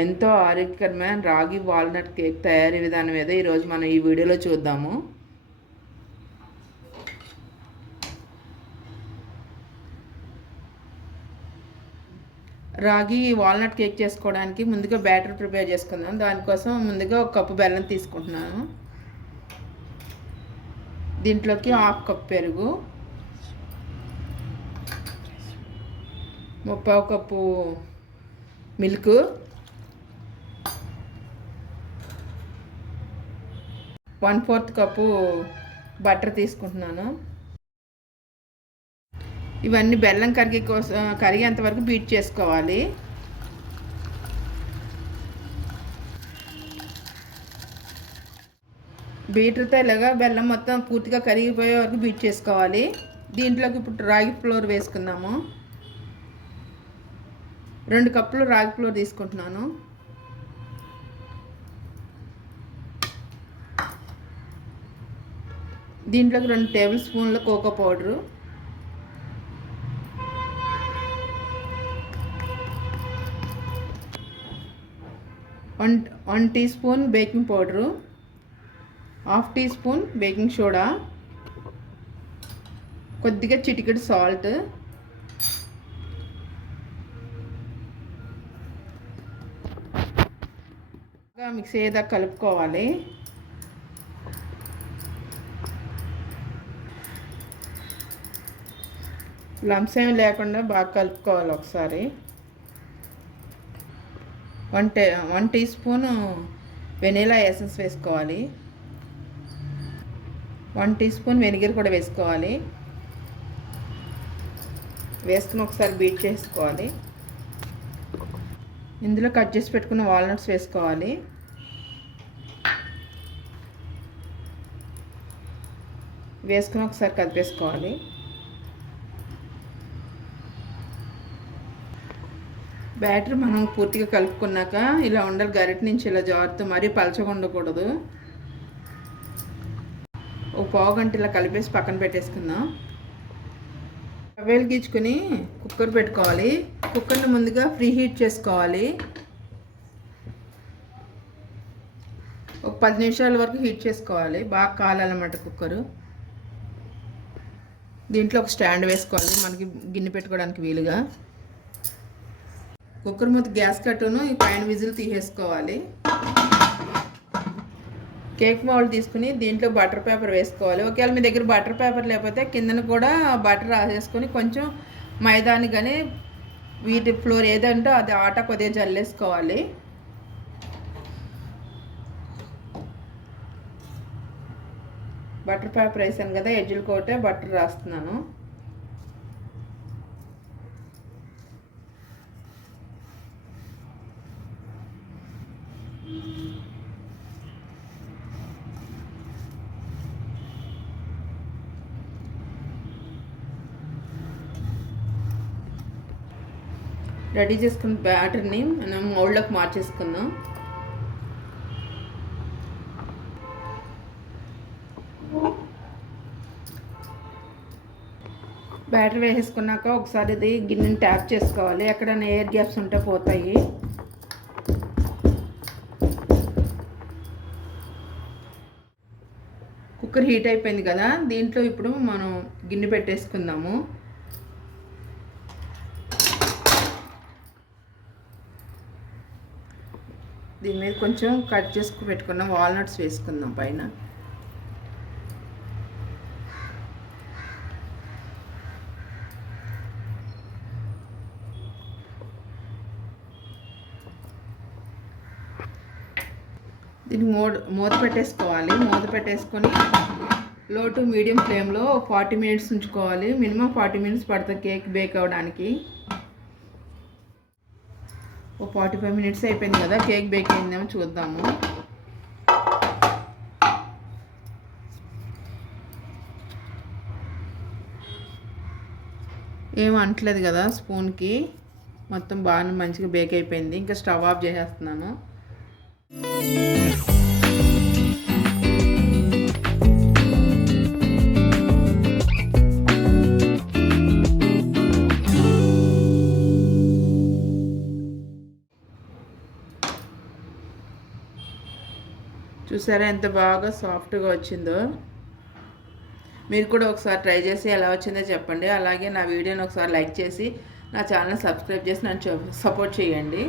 ఎంతో ఆరోగ్యకరమైన రాగి వాల్నట్ కేక్ తయారీ విధానం ఏదో ఈరోజు మనం ఈ వీడియోలో చూద్దాము. రాగి వాల్నట్ కేక్ చేసుకోవడానికి ముందుగా బ్యాటర్ ప్రిపేర్ చేసుకుందాం. దానికోసం ముందుగా ఒక కప్పు బెల్లం తీసుకుంటున్నాను. దీంట్లోకి హాఫ్ కప్ పెరుగు ముప్పై cup milk one fourth cup butter తీసుకుంటున్నాను. ఇవన్నీ బెల్లం కరిగే కోసం కరిగేంత వరకు బీట్ చేసుకోవాలి. బీటర్తో ఇలాగా బెల్లం మొత్తం పూర్తిగా కరిగిపోయే వరకు బీట్ చేసుకోవాలి. దీంట్లోకి ఇప్పుడు రాగి ఫ్లోర్ వేసుకుందాము. రెండు కప్పులు రాగి ఫ్లోర్ తీసుకుంటున్నాను. దీంట్లోకి రెండు టేబుల్ స్పూన్ల cocoa powder. One one teaspoon baking powder. Half teaspoon baking soda. కొద్దిగా చిటికెడు సాల్ట్. మిక్స్ అయ్యేదాకా కలుపుకోవాలి. లంప్స్ ఏమి లేకుండా బాగా కలుపుకోవాలి ఒకసారి. One tea one teaspoon vanilla essence వేసుకోవాలి. వన్ టీ స్పూన్ వెనిగర్ కూడా వేసుకోవాలి. వేసుకుని ఒకసారి బీట్ చేసుకోవాలి. ఇందులో కట్ చేసి పెట్టుకున్న వాల్నట్స్ వేసుకోవాలి. వేసుకుని ఒకసారి కలిపేసుకోవాలి. బ్యాటర్ మనం పూర్తిగా కలుపుకున్నాక ఇలా ఉండాలి గరిట నుంచి ఇలా జారుతూ మరీ పలచగా ఉండకూడదు. ఒక పావు గంట ఇలా కలిపేసి పక్కన పెట్టేసుకుందాం. రవ్వేలు గీచుకుని కుక్కర్ పెట్టుకోవాలి. కుక్కర్ని ముందుగా ఫ్రీ హీట్ చేసుకోవాలి. ఒక పది నిమిషాల వరకు హీట్ చేసుకోవాలి. బాగా కాలాలన్నమాట కుక్కరు. దీంట్లో ఒక స్టాండ్ వేసుకోవాలి. మనకి గిన్నె పెట్టుకోవడానికి వీలుగా. కుక్కర్ మూత గ్యాస్ కట్టును ఈ పైన విజిల్ తీసేసుకోవాలి. కేక్ మౌల్డ్ తీసుకుని దీంట్లో బటర్ పేపర్ వేసుకోవాలి. ఒకవేళ మీ దగ్గర బటర్ పేపర్ లేకపోతే కిందన కూడా బటర్ రాసేసుకొని కొంచెం మైదాని కానీ వీటి ఫ్లోర్ ఏదంటే అది ఆట కొద్దిగా జల్లేసుకోవాలి. బటర్ పేపర్ వేసాను కదా ఎడ్జులు కోటే బటర్ రాస్తున్నాను. రెడీ చేసుకున్న బ్యాటర్ని మనం మౌల్డ్లోకి మార్చేసుకుందాం. బ్యాటర్ వేసేసుకున్నాక ఒకసారి ఇది గిన్నెని ట్యాప్ చేసుకోవాలి. ఎక్కడైనా ఎయిర్ గ్యాప్స్ ఉంటే పోతాయి. కుక్కర్ హీట్ అయిపోయింది కదా దీంట్లో ఇప్పుడు మనం గిన్నె పెట్టేసుకుందాము. దీని మీద కొంచెం కట్ చేసుకు పెట్టుకున్న వాల్నట్స్ వేసుకుందాం పైన. దీన్ని మూత మూత పెట్టేసుకోవాలి. మూత పెట్టేసుకొని లో టు మీడియం ఫ్లేమ్లో ఫార్టీ మినిట్స్ ఉంచుకోవాలి. మినిమం ఫార్టీ మినిట్స్ పడుతుంది కేక్ బేక్ అవ్వడానికి. ఒక ఫార్టీ ఫైవ్ మినిట్స్ అయిపోయింది కదా కేక్ బేక్ అయిందేమో చూద్దాము. ఏం అంటలేదు కదా స్పూన్కి. మొత్తం బాగా మంచిగా బేక్ అయిపోయింది. ఇంకా స్టవ్ ఆఫ్ చేసేస్తున్నాను. చూసారా ఎంత బాగా సాఫ్ట్గా వచ్చిందో? మీరు కూడా ఒకసారి ట్రై చేసి ఎలా వచ్చిందో చెప్పండి. అలాగే నా వీడియోని ఒకసారి లైక్ చేసి నా ఛానల్ సబ్స్క్రైబ్ చేసి నన్ను సపోర్ట్ చేయండి.